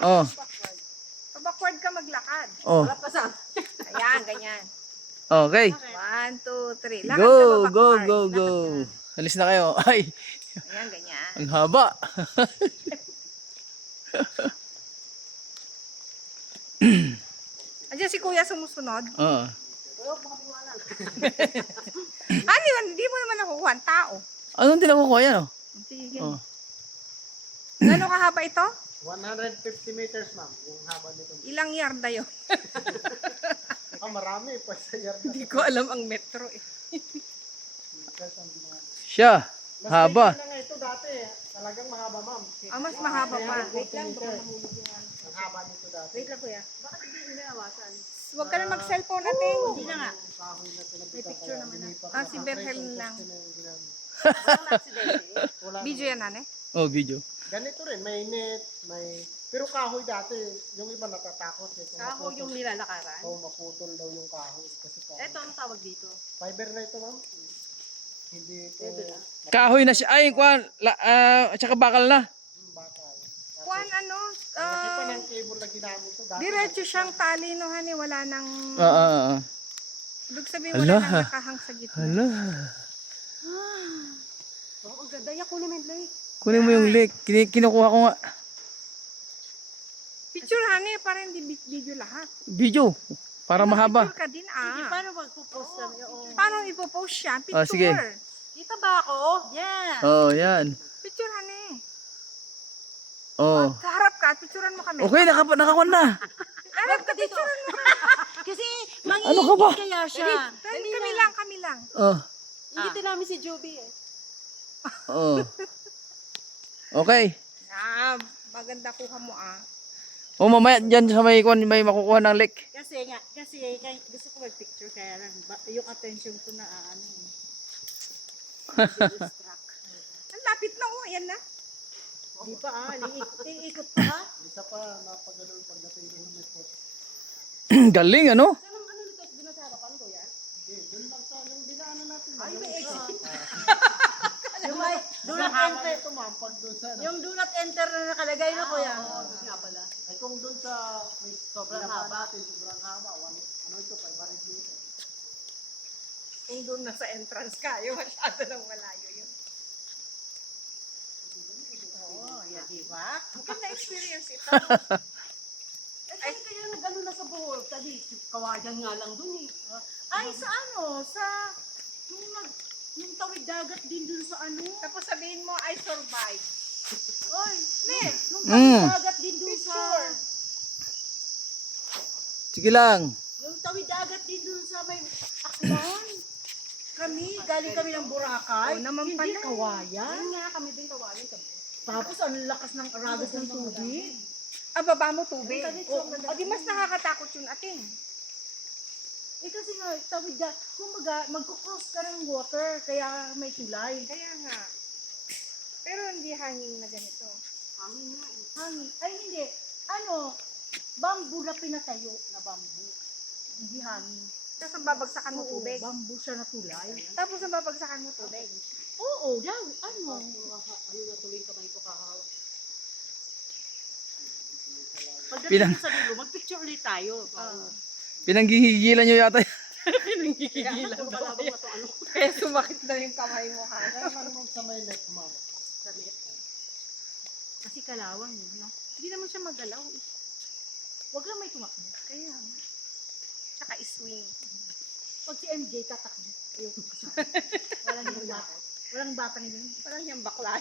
Oh. Backward. So backward ka maglakad. Oh. Wala pa sa... Ayan, ganyan. Okay. 1, 2, 3. Lakad ka Go, ba go, backward? go, go. Alis na kayo. Ay, Ayan, ganyan. ang haba. Andiyan si kuya sumusunod. Oo. Hindi mo naman nakukuha ang tao. Anong tinakukuha yan, oh? Sige. Oh. Gano'ng kahaba ito? 150 meters, ma'am. Yung haba nito. Ilang yarda yun? Marami pa sa yard. Hindi ko alam ang metro eh. Siya. Haba. Na nga ito dati. Talagang mahaba, ma'am. Mas mahaba pa. Wait lang, baka mahulog yung ano. Ang haba nito dati. Wait lang kuya. Bakit hindi inawasan? Huwag ka na mag-cellphone natin. Hindi na nga. Kahoy na ito. May picture naman na. Si Berhel lang. Walang accident eh. Video yan, ane? Oh, video. Ganito rin. May net. May... Pero kahoy dati. Yung iba natatakot. Eh. Kung Kahoy yung nilalakaran. maputol daw yung kahoy. Kasi kahoy. Ito ang tawag dito. Fiber na ito, ma'am. Hindi ito. Kahoy na siya. Ay, kwan. At saka bakal na. Bakal. Kuan ano? Kasi pa ng cable na ginamit ito. Dati Diretso siyang tali no, hani. Wala nang... Oo. Ibig sabihin wala Hala. nang nakahang sa gitna. Hala. Oo, ang ganda. Yan, kunin mo yung lake. Kunin mo yung link. Kinukuha ko nga. Picture, hani. Para hindi video lahat. Video. Para mahaba. Picture ka din, Sige, paano magpo-post kami? Oo. Paano ipopost siya? Picture. sige. Kita ba ako? Yan. Oh, yan. Picture, hani. Oh. Sa harap ka, picturean mo kami. Okay, nakakuha na. Harap ka, dito. picturean mo. Kasi Ano ka ba? manginginig kaya siya. Dali, kami lang. Oh. Ingitin namin si Joby eh. Oh. Okay. Maganda kuha mo O mamaya dyan sa may kwan, may makukuha ng lake. Kasi gusto ko mag-picture kaya lang yung attention ko na ano. Distract. Ang lapit na, ayan na. Di pa iikot pa. isa pa napagano'n pagdating ng may post. Galing, ano? Saan ang ano nito? Doon na sa harapan ko yan? Doon lang sa nung dinaanan natin. Ay, may exit. Yung may do not enter. Ito, ma'am. Pag doon sa... Yung do not enter na nakalagay na kuya. Oo, nga pala. Ay kung doon sa may Sobrang haba. sobrang haba. Ano ito, 500 meters. Kung doon na sa entrance ka, yung masyado nang malayo yun. Oo, yan, di ba? Maganda experience ito. Ay, kaya nag-ano na sa buhol. Kasi kawayan nga lang dun eh. Ay, sa ano? Sa... Yung tawid dagat din dun sa ano. Tapos sabihin mo, I survive. Oy, ne, nung Mm. tawid dagat din dun sa... Picture. Sige lang. Yung tawid dagat din dun sa may aklan. Galing kami ng Boracay. Oo naman Hindi pala. kawayan. Yun nga, kami din kawalan kami. Tapos ang lakas ng ragas ng tubig. Baba mo tubig. Oo. Di mas nakakatakot yun, ating. Eh kasi nga, tawid dagat, kumbaga, magkukross ka ng water, kaya may tulay. Kaya nga. Pero hindi hanging na ganito. Hangin nga. Hangin. Ay, hindi. Ano, bamboo na pinatayo na bamboo. Hindi hangin. Tapos ang babagsakan mo Oo, tubig. bamboo siya na tulay. Tapos ang babagsakan mo tubig. Oo, yan. Ano? Ano na tuloy kamay ko kahawak. Pagdating Pinang- sa dulo, mag-picture ulit tayo. Pinanggigigilan nyo yata. Pinanggigigilan daw. Kaya sumakit na yung kamay mo ha. Kaya naman sa may net, ma'am. Kasi kalawang yun, no? Hindi naman siya magalaw. Huwag lang may tumakbo. Kaya nga. Tsaka iswing. Pag si MJ tatakbo, ayoko ko. Walang yung bata. Walang batang yun. Parang yung bakla.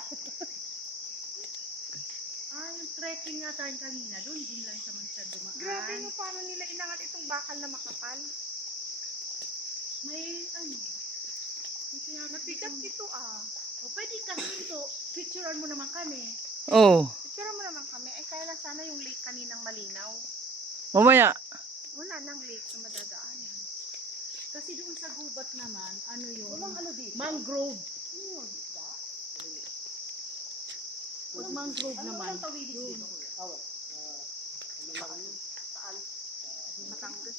Yung trekking nga tayo kanina, doon din lang naman siya dumaan. Grabe no, paano nila inangat itong bakal na makapal? May ano, Mabigat ito o pwede kasi ito, picturean mo naman kami. Oh. Picture mo naman kami. Ay kaya lang sana yung lake kaninang malinaw. Mamaya. Wala nang lake na madadaanan. Kasi doon sa gubat naman, ano yun? Walang ano dito? Mangrove. Pag mangrove naman, yun. Matanggap.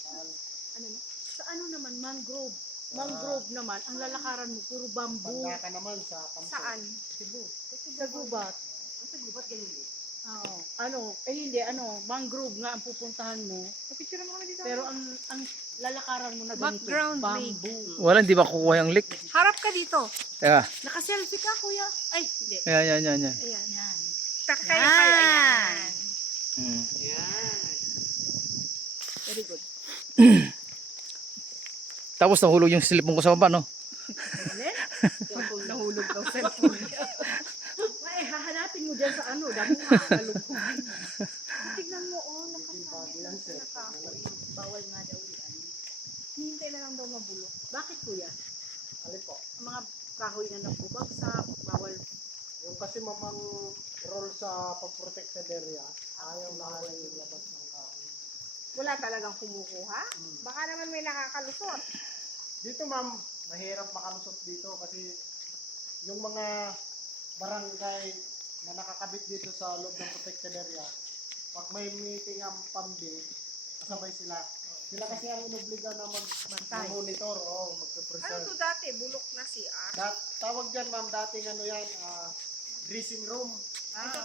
Ano, sa ano naman, mangrove. Mangrove naman, ang lalakaran mo, puro bamboo. Banda ka naman sa kampo. Saan? Cebu. Sa gubat. Sa gubat ganun din. Oo. Hindi, mangrove nga ang pupuntahan mo. Picture mo kami dito. Pero ang lalakaran mo na ganito, Background bamboo. Wala, hindi ba kukuha yung leak? Harap ka dito. Teka. Naka-selfie ka, kuya. Ay, hindi. Yan. Ayan. Kayo. Yan. Ayan. Hmm. Very good. Tapos nahulog yung cellphone ko sa baba, no? Nahulog daw cellphone. Ay, hahanapin mo dyan sa damuha, nalugkuhan. Tignan mo, nakasabi lang sa nakahoy. Bawal nga daw yan. Hintay na lang daw mabulok. Bakit, kuya? Alin po? Ang mga kahoy na nagpubagsak, bawal. Yung kasi mamang role sa pag-protected area, ayaw na yung labas ng kahoy. Wala talagang kumukuha? Baka naman may nakakalusot. Dito ma'am, mahirap makalusot dito kasi yung mga barangay na nakakabit dito sa loob ng protected area, pag may meeting ang pambi, kasabay sila. Sila kasi ang inobliga na mag-monitor o Ano mag-preserve. to dati? Bulok na CR? Tawag dyan ma'am, dating dressing room.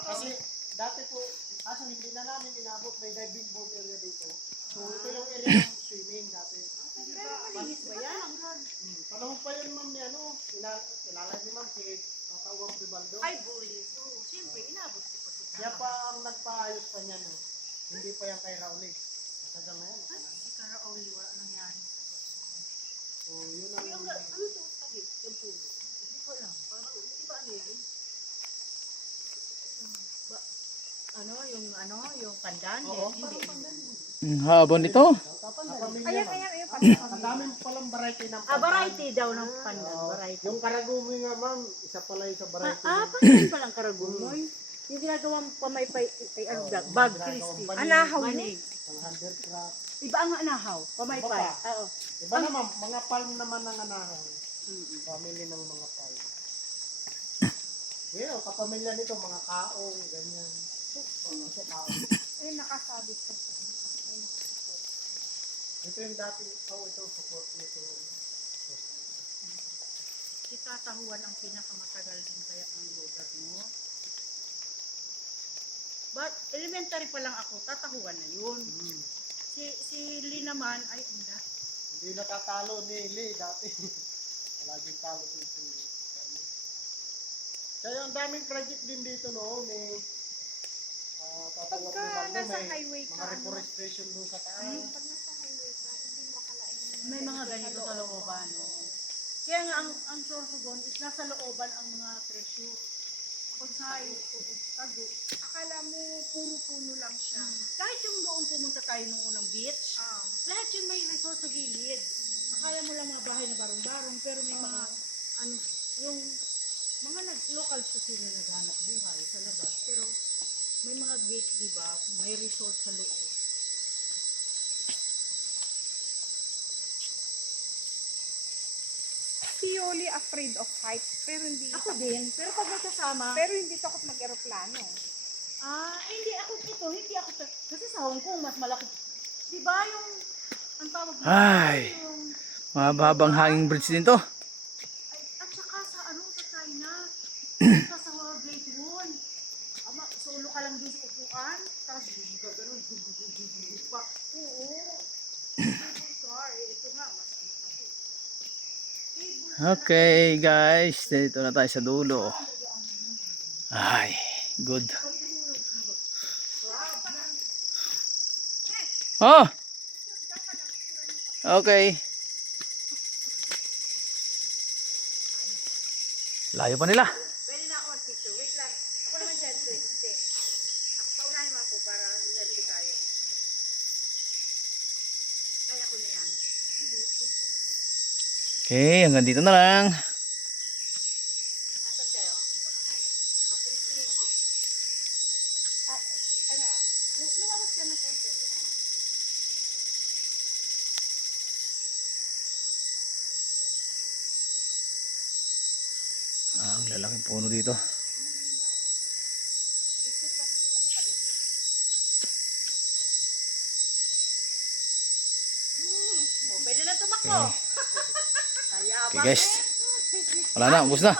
Kasi dati po, kaso hindi na namin inabot, may diving board area dito. So ito yung area ng swimming dati. Pero malinis ba yan? Panahon pa yun ma'am ni kilala ni ma'am si Tawag Ribaldo. Ay, bulis. Oo, siyempre, inabot ko pa sa Siya pa ang nagpaayos pa niya no. Hindi pa yan kay Rauli. Matagal na yan. Si Karaoli, wala nangyari. So yun ang Ano to? Tagi, yung pulo. Hindi ko alam. Parang, di ba ano yan? Yung pandan? Oo. Hindi. Haba nito. pamilya ma'am. Ayan. Ang daming palang variety ng Variety daw ng pandan. Variety. Yung karagumi nga ma'am, isa pala yung sa variety. Pandan palang karagumoy. Yung ginagawang pamaypay, bag, crispy. Anahaw yun? Manig. Ang handicraft. Iba ang anahaw, pamaypay. Iba pa. Oo. Iba naman, mga palm naman ng anahaw. Family ng mga palm. Ngayon, kapamilya nito, mga kaong, ganyan. Mga kaong. Ay, nakasabit ka sa Ito yung dating, ito support nito. Si Tatahuan ang pinakamatagal din kaya ang lugar mo. But elementary pa lang ako, Tatahuan na yun. Si Lee naman, ay hindi. Hindi natatalo ni Lee dati. Palaging talo si Lee. Kaya ang daming project din dito noon eh. Tatawag Pagka ni Baldo, nasa may highway ka, mga reforestation doon sa taas. Pag nasa highway ka, hindi mo akalain na May mga ganito sa looban. Kaya nga ang Sorsogon is nasa looban ang mga treasure. Pag sa tago, akala mo puro puno lang siya. kahit yung doon pumunta tayo nung unang beach, lahat yun may resort sa gilid. Akala mo lang mga bahay na barong-barong, pero may mga, yung mga locals kasi na naghanap buhay sa labas. Pero may mga gate, di ba? May resort sa loob. Si Yoli afraid of heights, pero hindi Ako din, pero pag magkasama, pero hindi takot mag-eroplano. hindi ako, kasi sa Hong Kong, mas malaki. Di ba yung, ang tawag mo, Ay. yung, Mahabang hanging bridge din to. at saka sa China, sa World Gate Wall. Solo ka lang dun sa upuan, tapos gano'n, pa. Oo. Sorry, ito nga, mas kasi. Okay guys, dito na tayo sa dulo. Ay, good. Oh! Okay. Layo pa nila. Pwede na ako mag-picture. Wait lang. Ako naman dyan, hindi. Ako paunahin mo ako para lalito tayo. Kaya ko na yan. Okay, hanggang dito na lang. Asan kayo? Lumabas ka ng konti. Ang lalaking puno dito. Pwede na tumakbo. Okay guys. Wala na, ubos na.